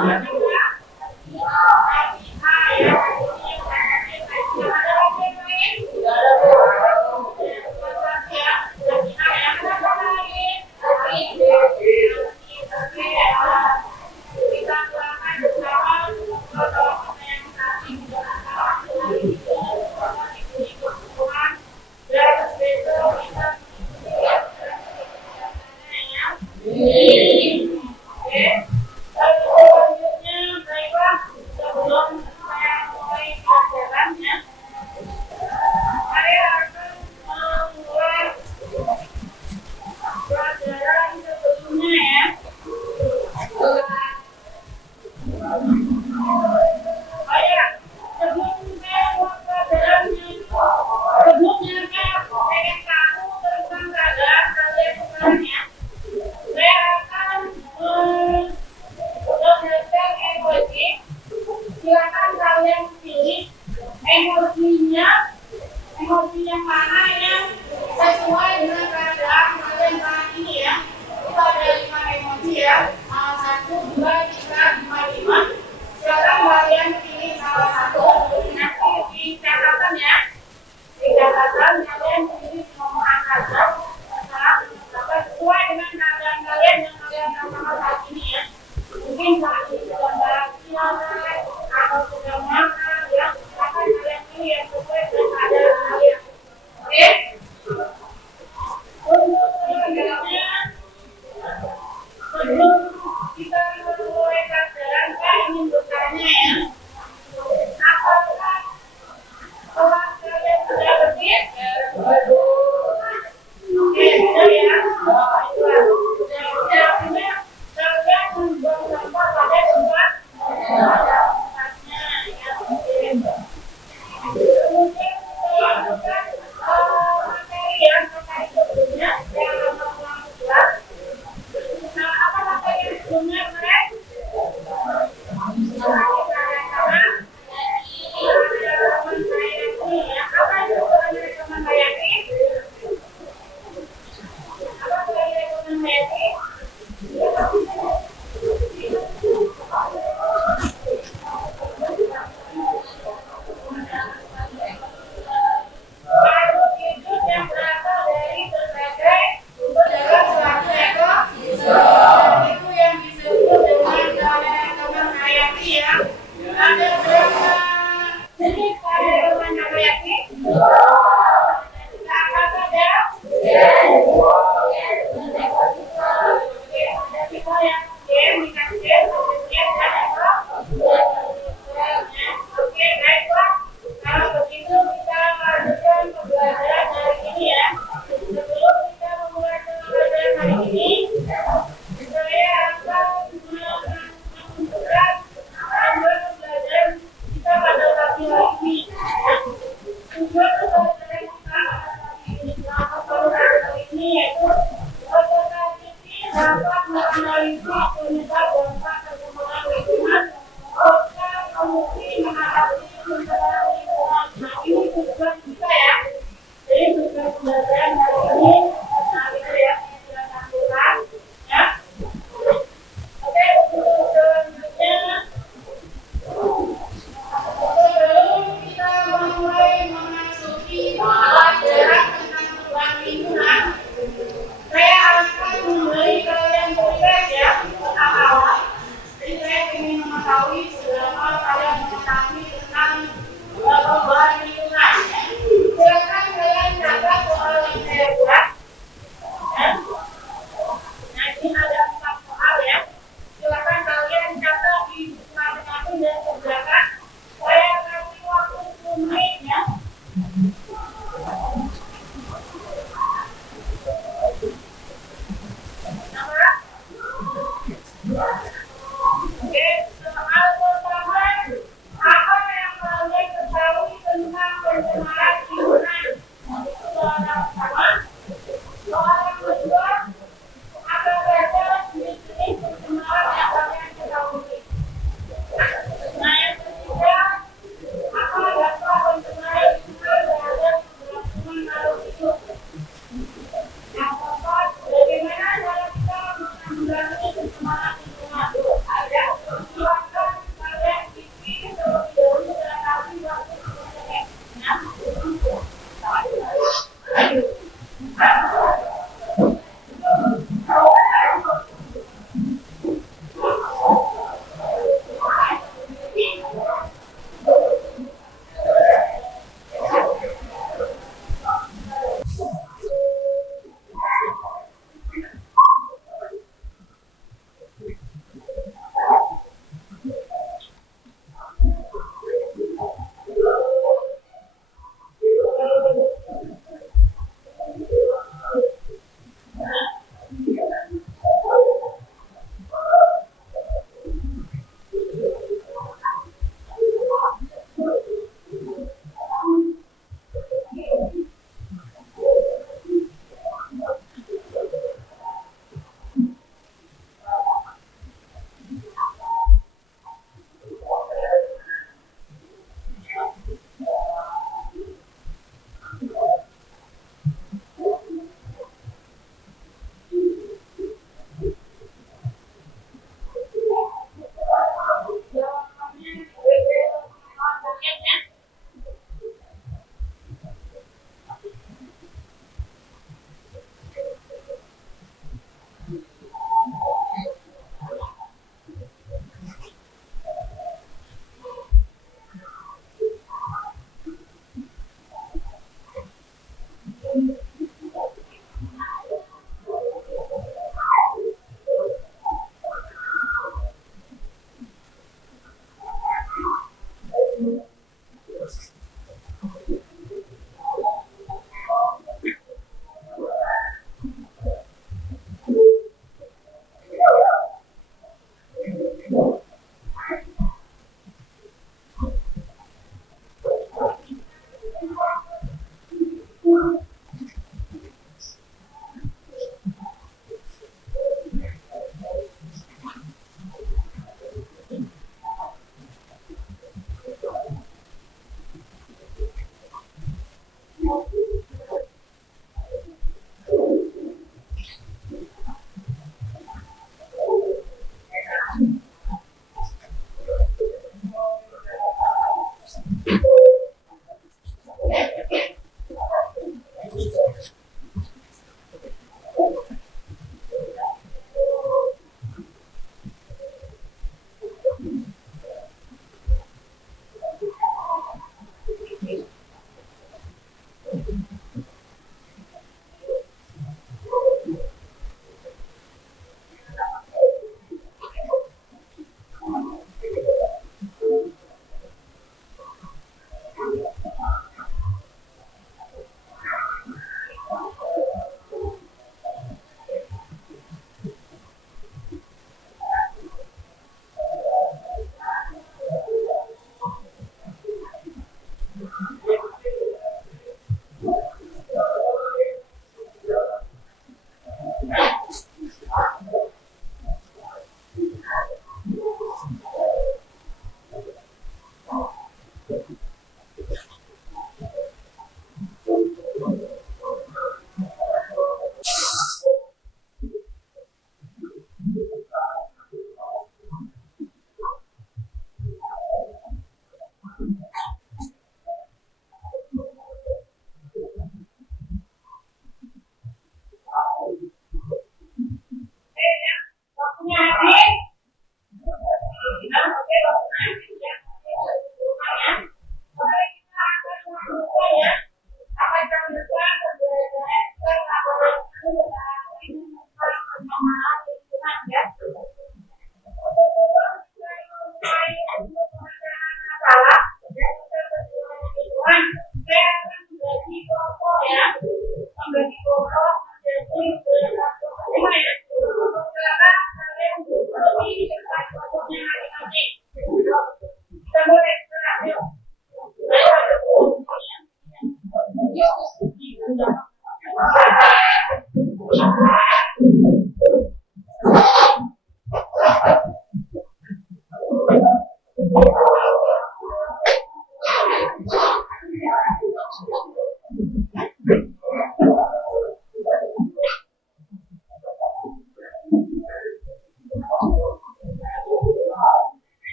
Nah,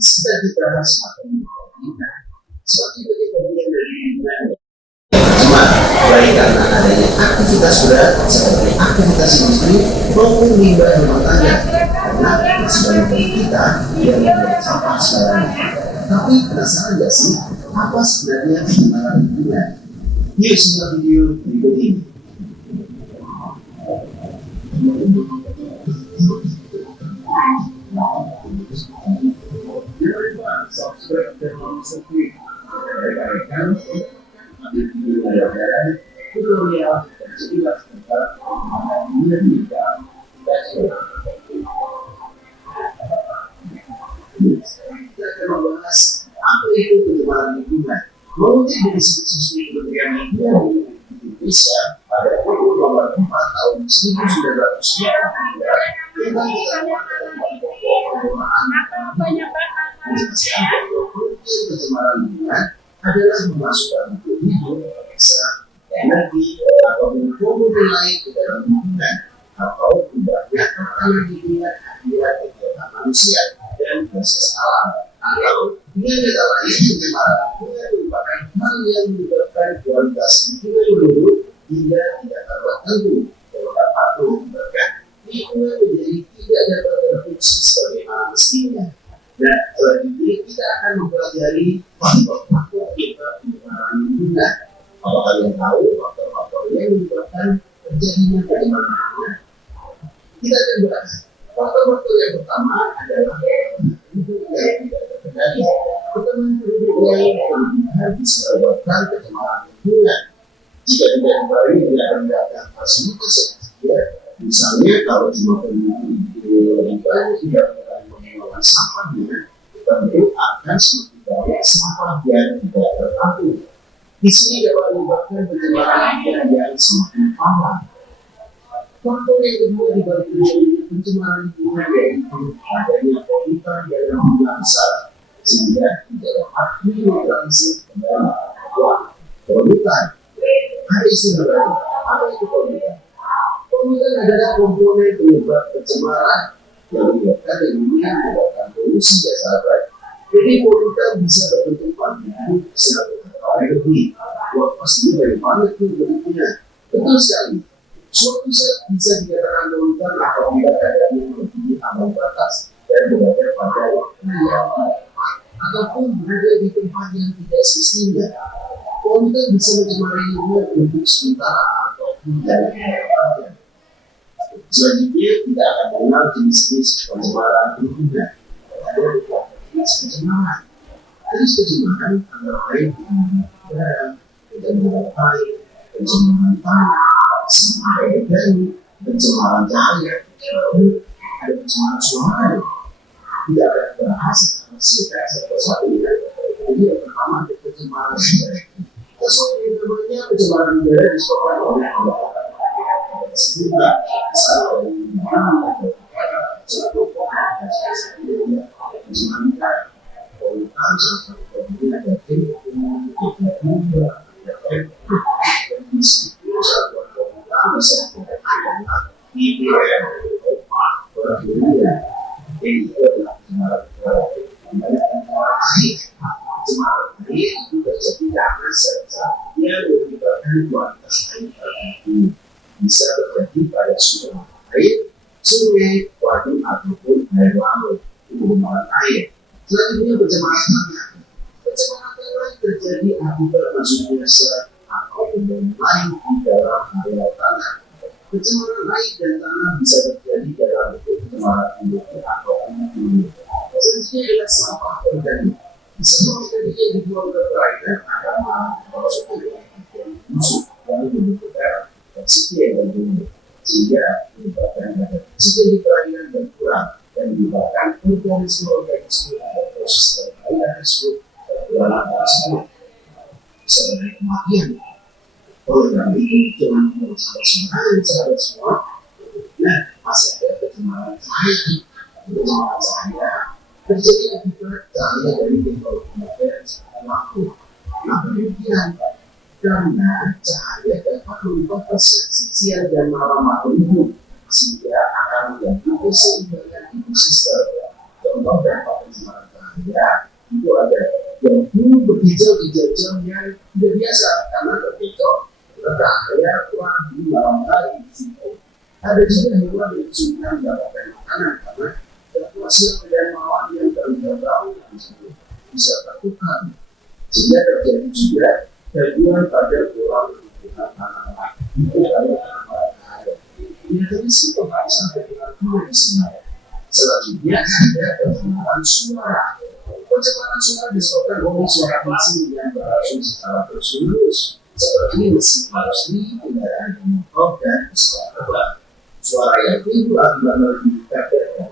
Sudah dibahas atau tidak, suatu bagian dari cuma baik karena adanya aktivitas berat seperti aktivitas industri maupun limbah rumah tangga, karena sebagian kita yang membuat sampah sekarang. Tapi penasaran nggak sih apa sebenarnya pencemaran lingkungan? Yuk simak video berikut ini. Subscribe channel Sofri, rekan-rekan, ambil video tutorial dan sekilas tentang pencemaran kita. Kita akan membahas apa itu pencemaran lingkungan. Mengutip dari situs resmi Kementerian Lingkungan di Indonesia pada Perpres Nomor 4 Tahun 1993 tentang pencemaran lingkungan adalah memasukkan makhluk hidup, bangsa, energi, atau komponen lain ke dalam lingkungan atau perubahannya terhadap lingkungan akibat kegiatan manusia dan proses alam. Atau dengan kata lain, pencemaran lingkungan merupakan hal yang menyebabkan kualitas lingkungan menurun hingga tidak tertentu terhadap makhluk, bahkan lingkungan menjadi tidak dapat berfungsi sebagaimana mestinya. Nah, selanjutnya kita akan mempelajari faktor-faktor akibat pencemaran lingkungan. Apakah kalian tahu faktor-faktor yang menyebabkan terjadinya pencemaran lingkungan? Kita akan bahas. Faktor-faktor yang pertama adalah penduduk yang tidak terkendali. Pertemuan penduduk yang berlebihan bisa menyebabkan pencemaran lingkungan. Jika tidak diberi dengan rendahkan fasilitas yang tersedia, misalnya kalau cuma penduduk itu lebih banyak tidak mengelola sampahnya, tentu akan semakin banyak sampah yang tidak tertampung. Di sini dapat menyebabkan pencemaran lingkungan yang semakin parah. Faktor yang kedua dibalik terjadinya pencemaran lingkungan yaitu adanya polutan dalam jumlah besar, sehingga tidak dapat ditransit kembali. Polutan ada istilah baru. Apa itu polutan? Polutan adalah komponen penyebab pencemaran yang menyebabkan dan menyebabkan polusi dasar laut. Jadi polutan bisa berbentuk partikel, bisa berbentuk energi. Wah, pastinya bagaimana itu bentuknya? Betul sekali. Suatu zat bisa dikatakan polutan apabila kadarnya melebihi ambang batas dan berada pada waktu yang tepat ataupun berada di tempat yang tidak semestinya. Polutan bisa mencemari lingkungan untuk sementara ataupun dari jangka panjang. Selanjutnya kita akan mengenal jenis-jenis pencemaran lingkungan. Ada beberapa jenis pencemaran. Jenis pencemaran antara lain pencemaran udara, pencemaran air, pencemaran tanah, sampah organik, pencemaran cahaya, ada pencemaran suara. Tidak akan dibahas secara singkat satu-satu. Jadi yang pertama ada pencemaran udara. Sesuai yang namanya pencemaran udara disebabkan oleh sehingga misalnya polutan seperti negatif, bisa di wilayah ini adalah pencemaran air itu terjadi karena zat-zat yang menyebabkan kualitas air tertentu. Bisa terjadi pada sumber air, sungai, waduk ataupun air laut, pencemaran air. Selanjutnya pencemaran tanah. Pencemaran tanah terjadi akibat masuknya zat atau komponen lain di dalam area tanah. Pencemaran air dan tanah bisa terjadi dalam bentuk pencemaran industri atau hulu. Selanjutnya adalah sampah organik. Sampah organik yang dibuang ke perairan akan organisme ada proses berbahaya tersebut dalam tersebut bisa dari kematian. Oleh karena itu, jangan menurut sahabat semua, nah masih ada pencemaran cahaya. Pencemaran cahaya terjadi akibat cahaya dari teknologi modern seperti lampu. Kenapa demikian? Karena cahaya dapat merubah persepsi siang dan malam makhluk sehingga akan mengganggu keseimbangan ekosistem. Contoh dampak pencemaran cahaya itu ada yang dulu berhijau-hijau yang tidak biasa karena berhijau cahaya kurang di malam hari di situ. Ada juga hewan yang suka mendapatkan makanan karena fluktuasi dan malam yang terjauh di situ bisa tertukar sehingga terjadi juga gangguan pada pola pertumbuhan tanaman. Itu kalau pencemaran cahaya. Biasanya sih sampai dengan 2 di sini. Selanjutnya ada pencemaran suara. Pencemaran suara disebabkan oleh suara mesin yang berlangsung secara terus-menerus, seperti mesin industri, kendaraan motor, dan pesawat terbang. Suara yang timbul akibat meledakkan dan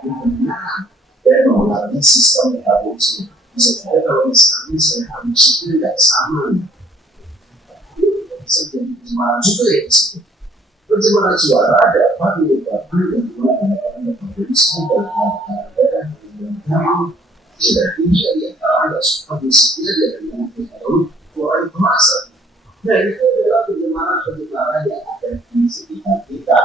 pendengaran dan mempengaruhi sistem metabolisme. Bisa juga kalau misalnya saya harus tidak sama, bisa jadi pencemaran juga ya di situ. Pencemaran suara dapat menyebabkan gangguan pada metabolisme dan darah dan sudah tinggi dari antara nggak suka musiknya dari yang suara itu masa. Nah itu adalah pencemaran yang ada di sekitar kita.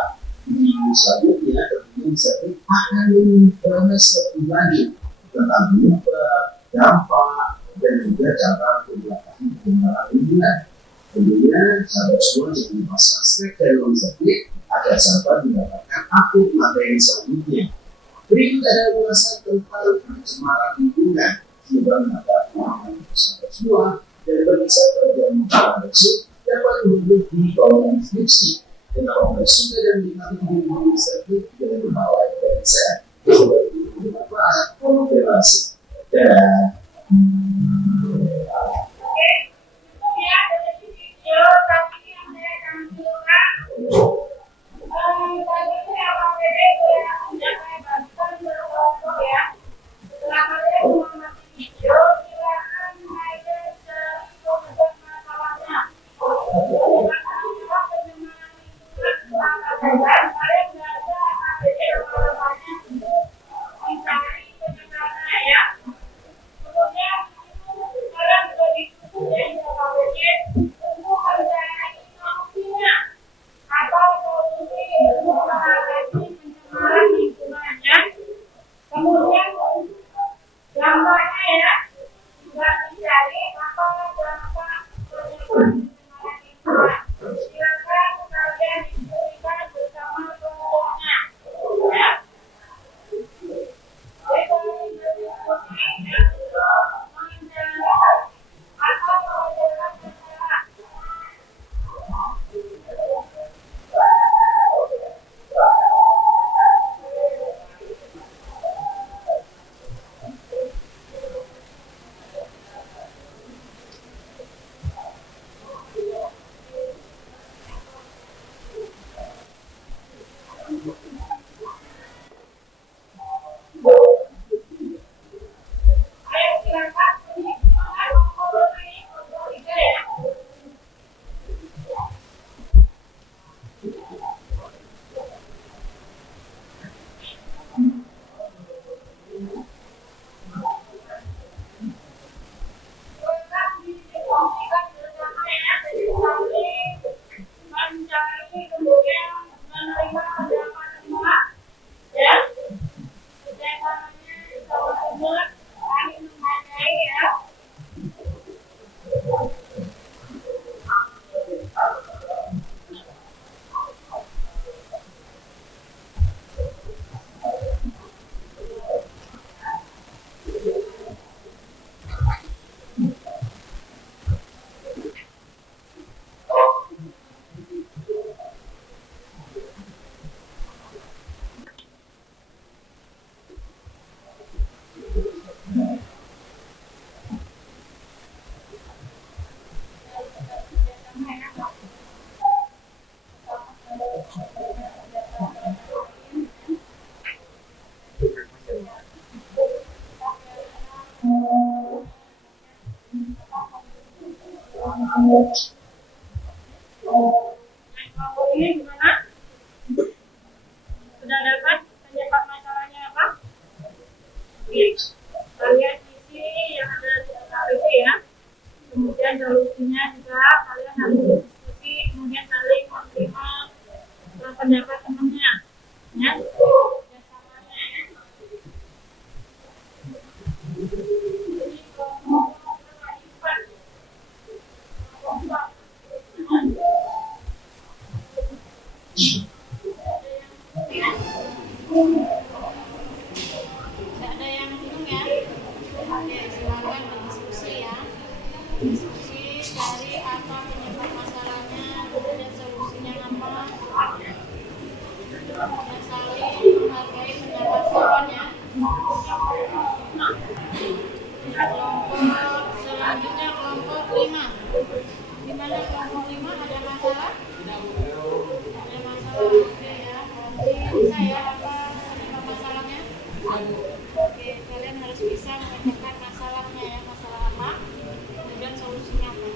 Di selanjutnya tentunya bisa akan membahas lebih lanjut tentang dampak dan juga cara mengatasi pencemaran lingkungan. Tentunya sahabat semua jangan lupa subscribe dan like agar sahabat mendapatkan update materi selanjutnya. Berikut ada ulasan tentang pencemaran lingkungan. Semoga mendapat sahabat semua dan bagi sahabat yang mau masuk dapat menghubungi di kolom deskripsi. Dan kalau Anda suka dan menikmati video ini jangan lupa like dan share. Semoga video ini bermanfaat. Terima kasih. Dan Kelompok ini gimana? Sudah dapat penyebab masalahnya apa? Oke, kalian isi yang ada di APP ya. Kemudian solusinya juga kalian harus diskusi, kemudian saling menerima pendapat temannya, ya. Kerjasamanya ya. Jadi kelompok IPA, kelompok Tidak ada yang bingung ya? Oke, silakan berdiskusi ya. Diskusi dari apa penyebab masalahnya, kemudian solusinya apa. Dan saling menghargai pendapat kawan ya. Kelompok selanjutnya kelompok 5. Di mana kelompok 5 ada masalah? Ada masalah, oke ya. Nanti bisa ya apa penyebab masalahnya? Oke, kalian harus bisa memecahkan masalahnya ya, masalah apa, kemudian solusinya apa.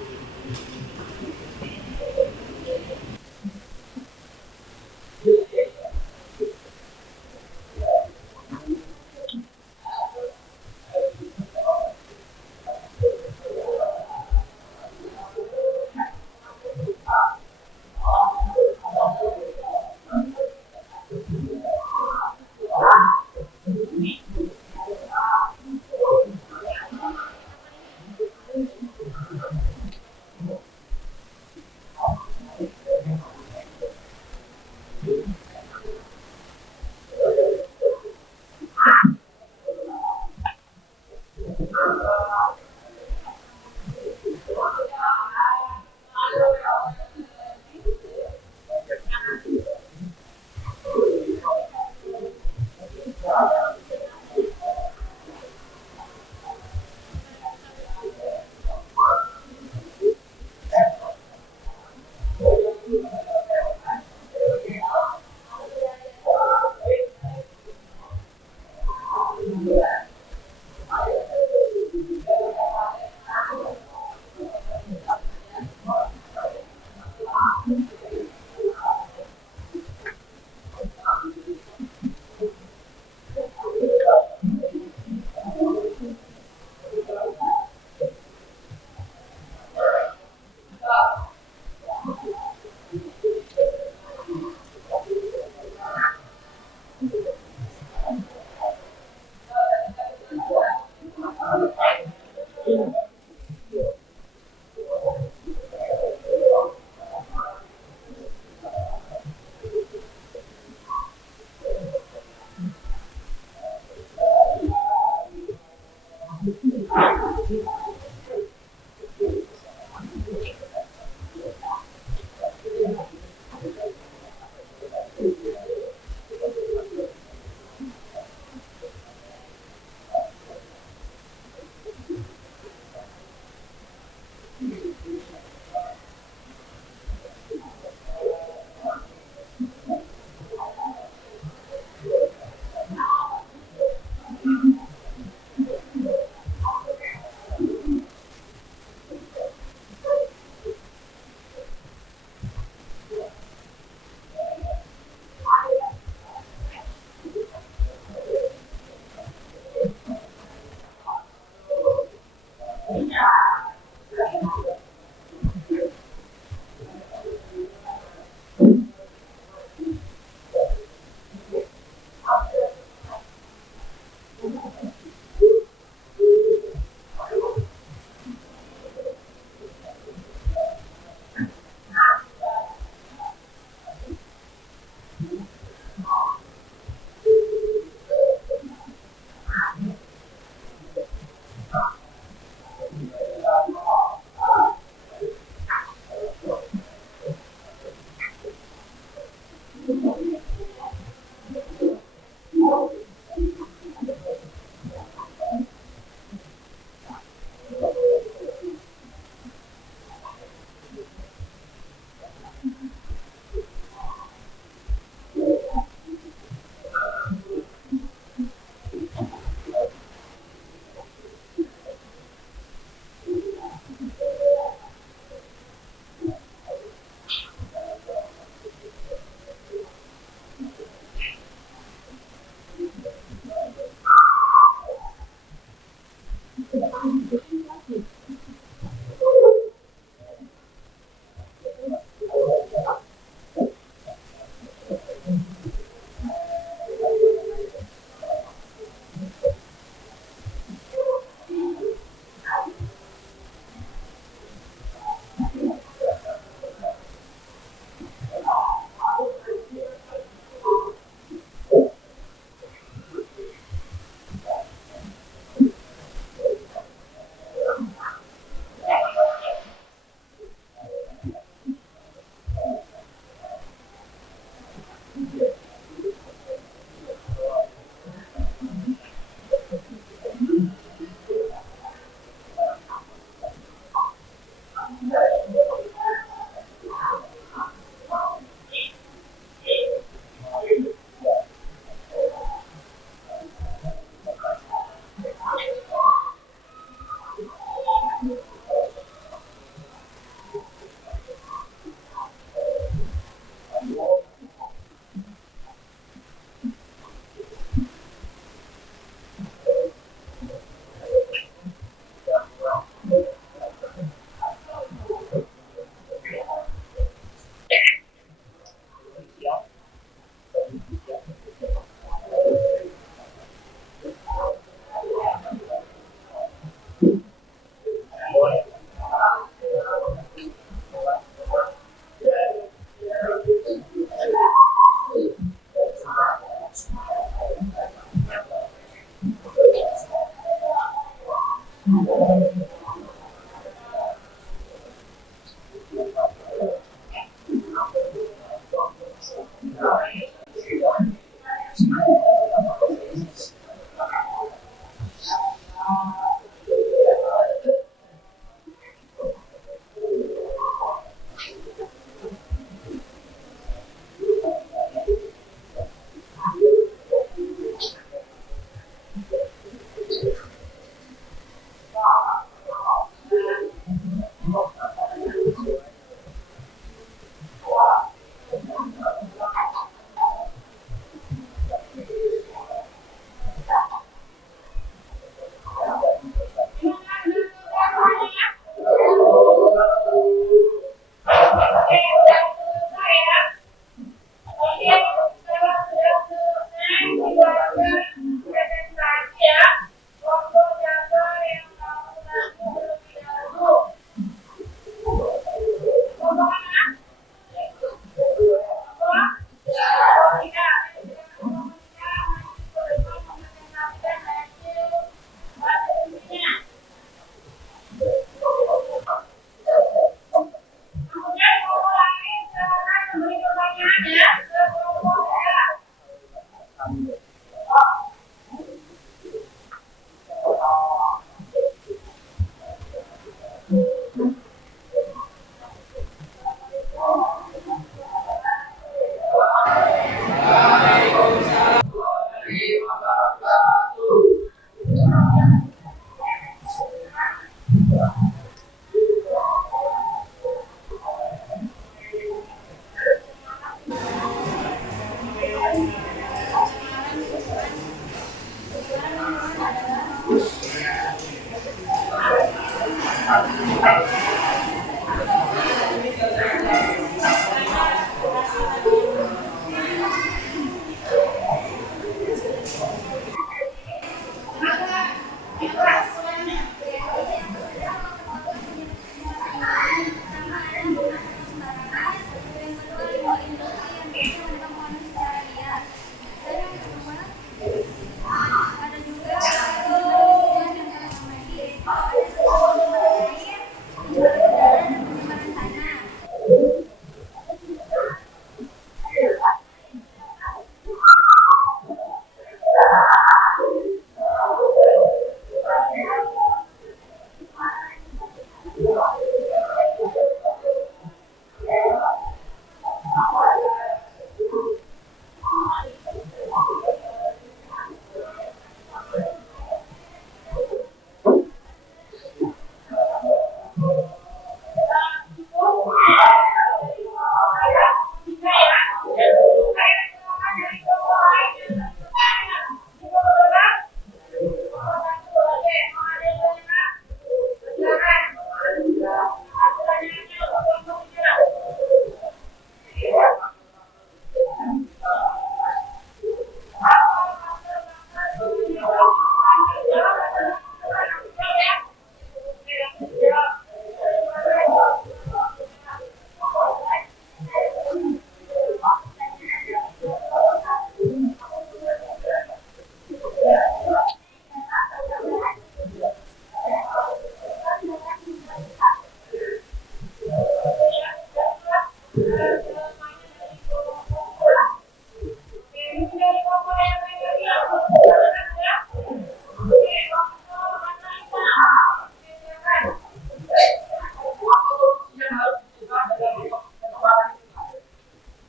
harus dicegah dalam pencemaran lingkungan.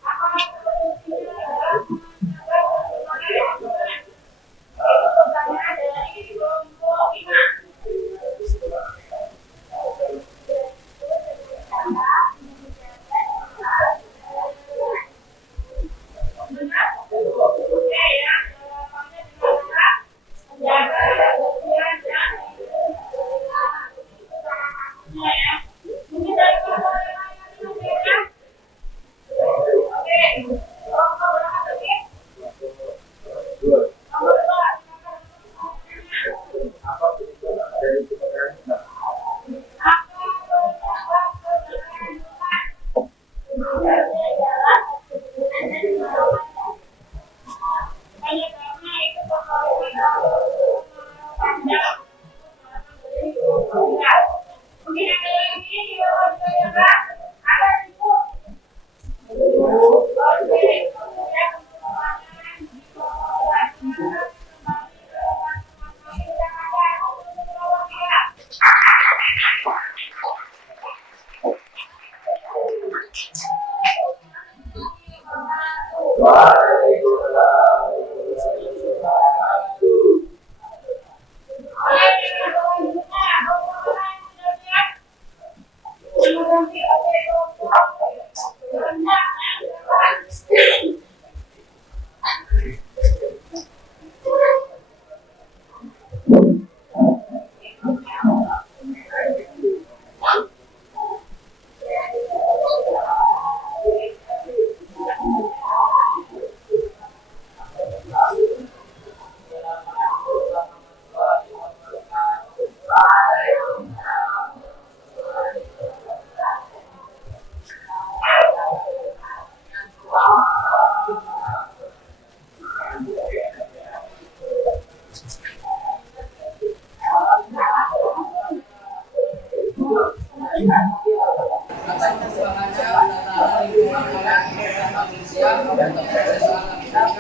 Apa solusinya adalah pertanyaan dari kelompok 5. Benar? Oke ya, jawabannya dengan benar. Menjaga kebersihan dan ya. Mungkin dari kelompok yang lain ada yang ya? Oke, kelompok berapa tadi? Nomor 2. Apa penyebab dari kebakaran hutan? Apa penyebab kebakaran hutan? Jawabannya adalah penyebabnya itu panjang. Mungkin ada lagi yang berapa? Ada itu. Oke, kemudian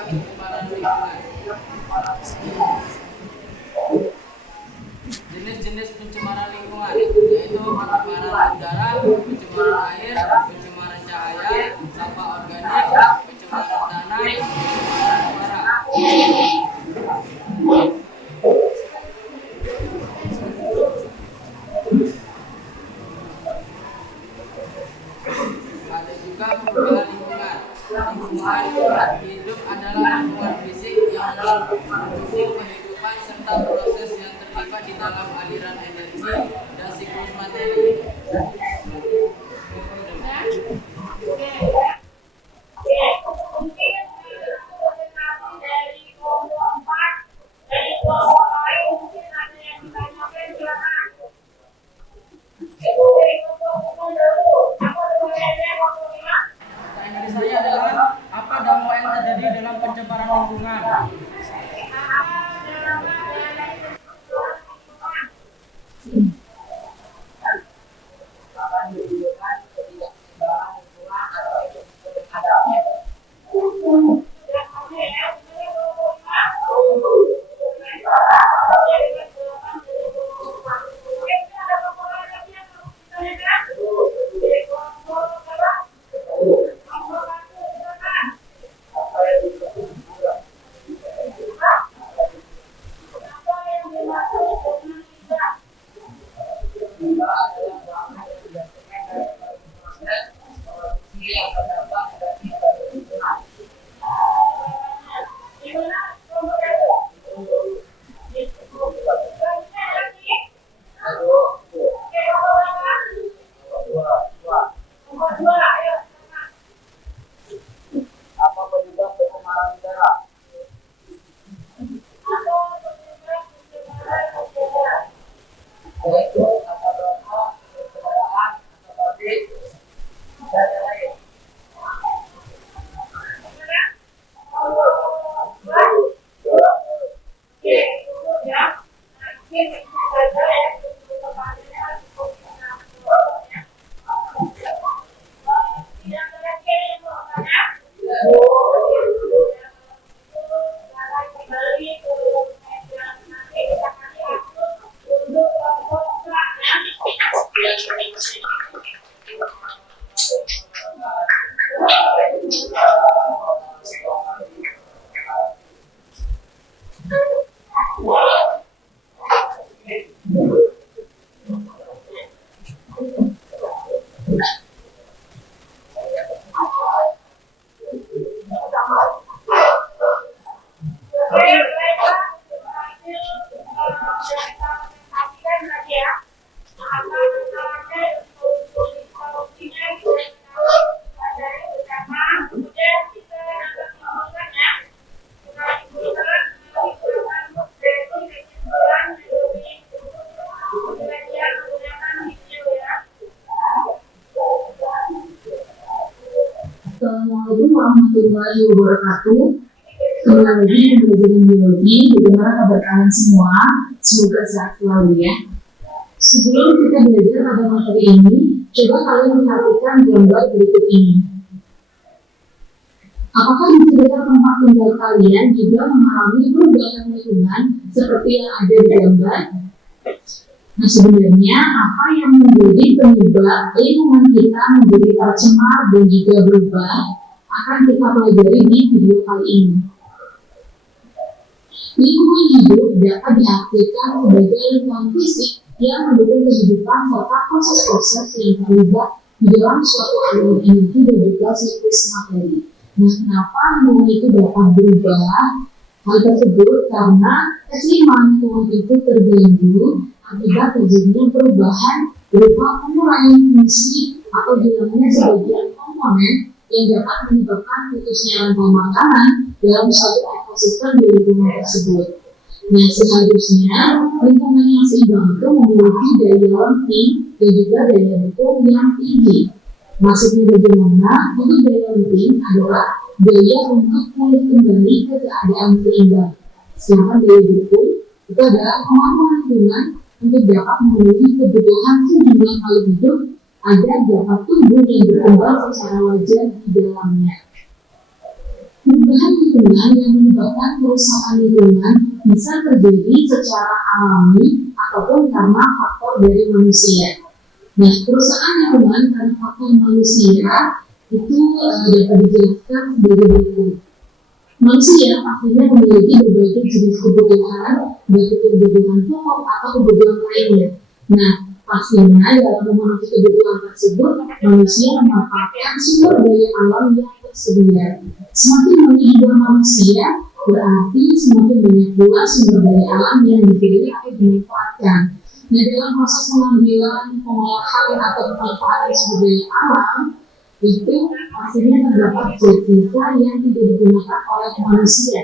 pengembangan di bawah Jenis-jenis pencemaran lingkungan yaitu pencemaran udara, pencemaran air, pencemaran cahaya, sampah organik, pencemaran tanah, pencemaran suara. Ada juga perubahan lingkungan. Lingkungan hidup adalah lingkungan fisik yang mendukung kehidupan serta proses yang terlibat di dalam aliran energi dan siklus materi. mungkin presentasi dari kelompok 4 dari kelompok lain mungkin ada yang ditanyakan silakan. Dari kelompok 5 dulu. Apa sebenarnya kelompok 5? Pertanyaan dari saya adalah apa dampak yang terjadi dalam pencemaran lingkungan? Assalamualaikum warahmatullahi wabarakatuh. Kembali lagi di pembelajaran biologi. Bagaimana kabar kalian semua? Semoga sehat selalu ya. Sebelum kita belajar pada materi ini, coba kalian perhatikan gambar berikut ini. Apakah di sekitar tempat tinggal kalian juga mengalami perubahan lingkungan seperti yang ada di gambar? Nah, sebenarnya apa yang menjadi penyebab lingkungan kita menjadi tercemar dan juga berubah akan kita pelajari di video kali ini. Lingkungan hidup dapat diartikan sebagai lingkungan fisik yang mendukung kehidupan serta proses-proses yang terlibat di dalam suatu aliran energi dan juga siklus materi. Nah, kenapa lingkungan itu dapat berubah? Hal tersebut karena keseimbangan lingkungan itu terganggu akibat terjadinya perubahan berupa pengurangan fungsi atau hilangnya sebagian komponen yang dapat menyebabkan putusnya rantai makanan dalam suatu ekosistem di lingkungan tersebut. Nah, seharusnya lingkungan yang seimbang itu memiliki daya lenting dan juga daya dukung yang tinggi. Maksudnya bagaimana? Untuk daya lenting adalah daya untuk pulih kembali ke keadaan seimbang. Sedangkan daya dukung itu adalah kemampuan lingkungan untuk dapat memenuhi kebutuhan sejumlah makhluk hidup agar dapat tumbuh dan berkembang secara wajar di dalamnya. Perubahan lingkungan yang menyebabkan kerusakan lingkungan bisa terjadi secara alami ataupun karena faktor dari manusia. Nah, kerusakan lingkungan karena faktor manusia itu dapat dijelaskan sebagai berikut. Manusia pastinya memiliki berbagai jenis kebutuhan, baik itu kebutuhan pokok atau kebutuhan lainnya. Nah, pastinya dalam memenuhi kebutuhan tersebut, manusia memanfaatkan sumber daya alam yang tersedia. Semakin banyak jumlah manusia, berarti semakin banyak pula sumber daya alam yang dipilih atau dimanfaatkan. Nah, dalam proses pengambilan, pengolahan atau pemanfaatan sumber daya alam, itu pastinya terdapat sisa yang tidak digunakan oleh manusia.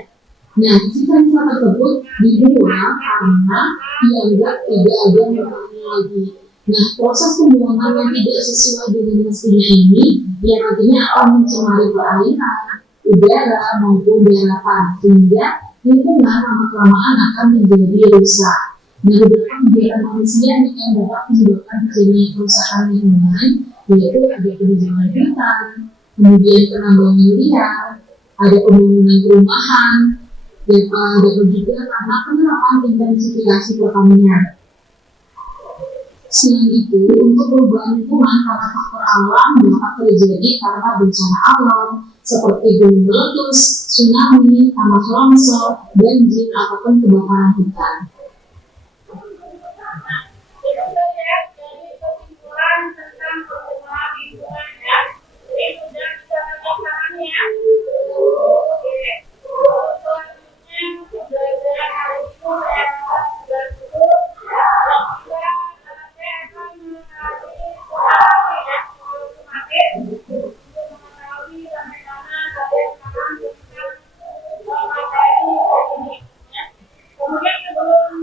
Nah, sisa-sisa tersebut dibuang karena dianggap tidak ada manfaatnya lagi. Nah, proses pembuangan yang tidak sesuai dengan mestinya ini yang nantinya akan mencemari perairan, udara maupun daratan, sehingga lingkungan lama-kelamaan akan menjadi rusak. Nah, beberapa kegiatan manusia yang dapat menyebabkan terjadinya kerusakan lingkungan yaitu ada penunjukan hutan, kemudian penambangan liar, ada pembangunan perumahan, dan dapat juga karena penerapan intensifikasi pertanian. Selain itu, untuk perubahan lingkungan karena faktor alam dapat terjadi karena bencana alam seperti gunung meletus, tsunami, tanah longsor, banjir ataupun kebakaran hutan. Kemudian sebelum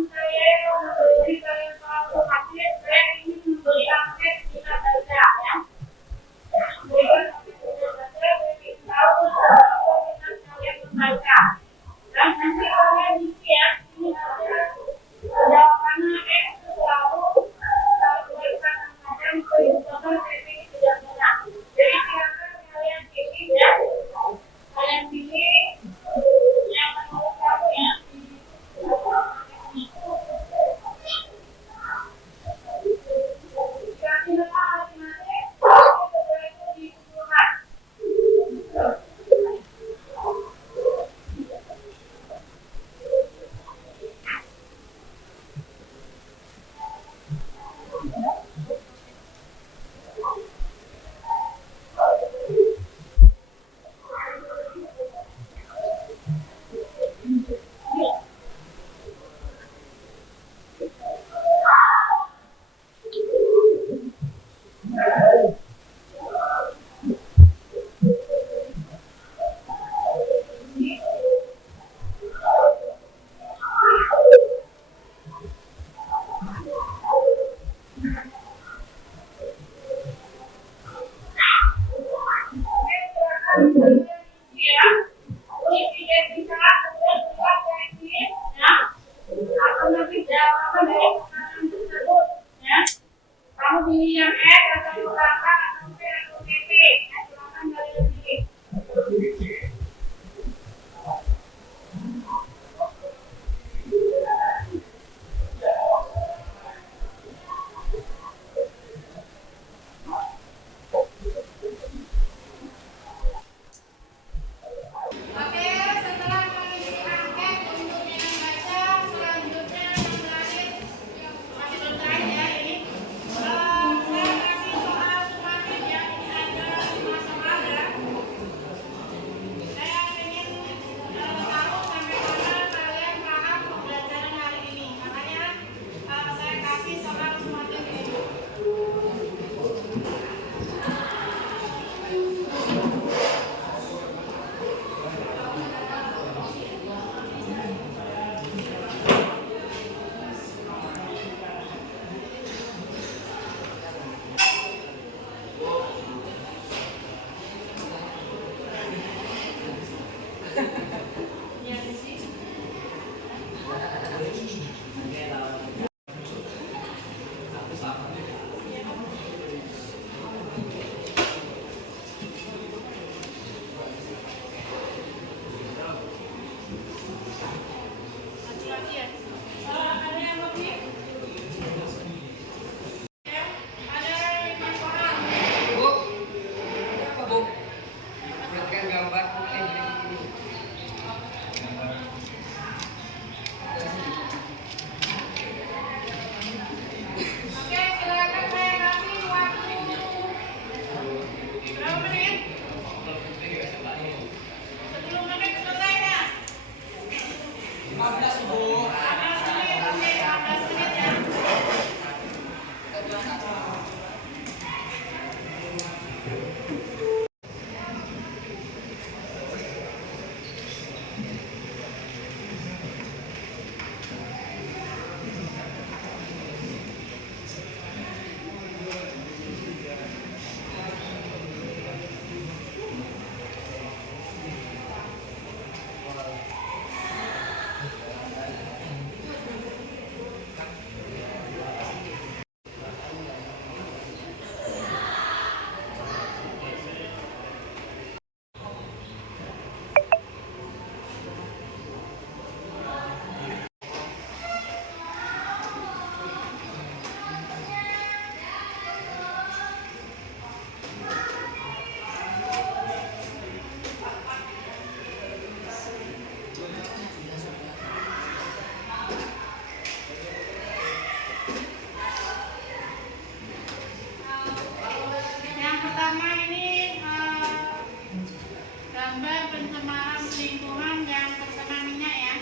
gambar pencemaran lingkungan yang terkena minyak ya.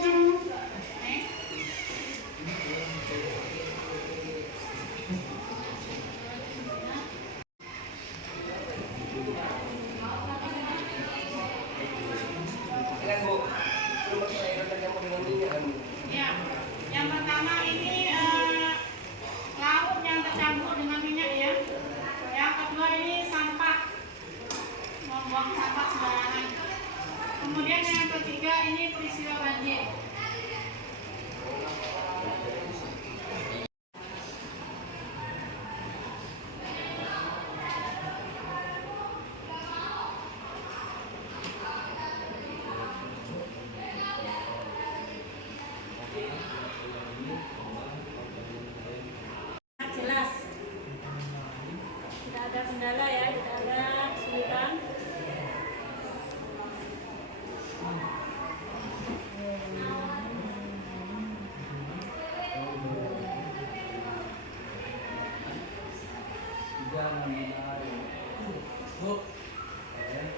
Oke. Ya, yang pertama ini laut yang tercampur dengan minyak ya. Yang kedua ini sampah, membuang sampah sembarangan. Kemudian yang ketiga ini peristiwa banjir. Jelas, tidak ada kendala ya, tidak ada kesulitan.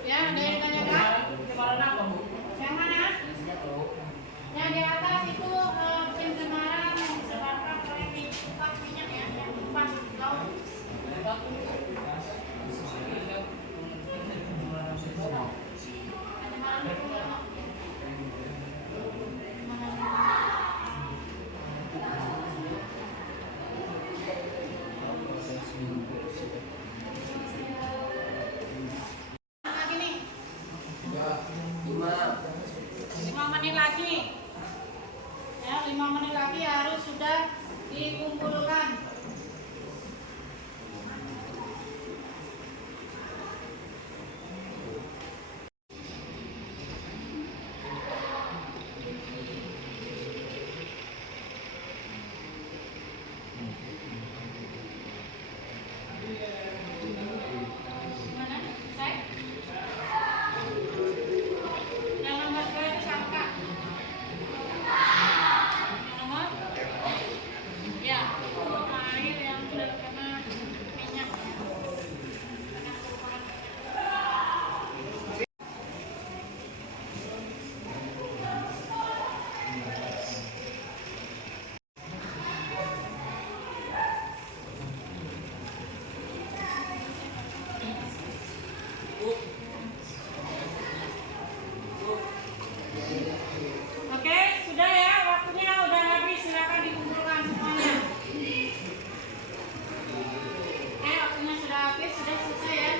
Ya, ada yang ditanyakan? Yang mana? Yang di atas itu pencemaran yang disebabkan oleh minyak ya, yang umpan laut. Lagi nih, 5 menit lagi. Ya, 5 menit lagi harus sudah dikumpulkan. Gimana? Selesai? Yang nomor 2 itu sangka. Yang nomor? Ya, itu air yang sudah terkena minyak. Oke, sudah ya, waktunya udah habis, silakan dikumpulkan semuanya. Oke, waktunya sudah habis, sudah selesai ya.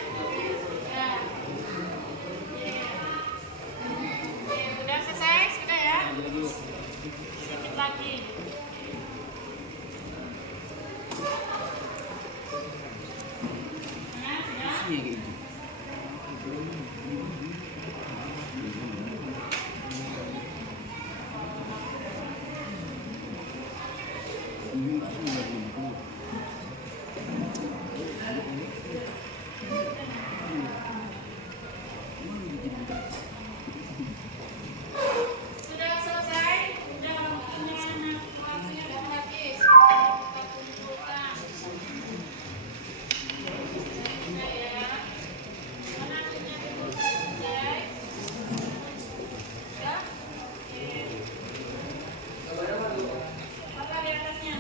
Ya. Oke, udah selesai, sudah ya. Sedikit lagi. Nah, sudah. Sudah selesai, sudah waktunya udah habis. Kita kumpulkan. Sudah ya. Mana akhirnya dikumpulkan? Selesai. Sudah? Oke. Apa di atasnya?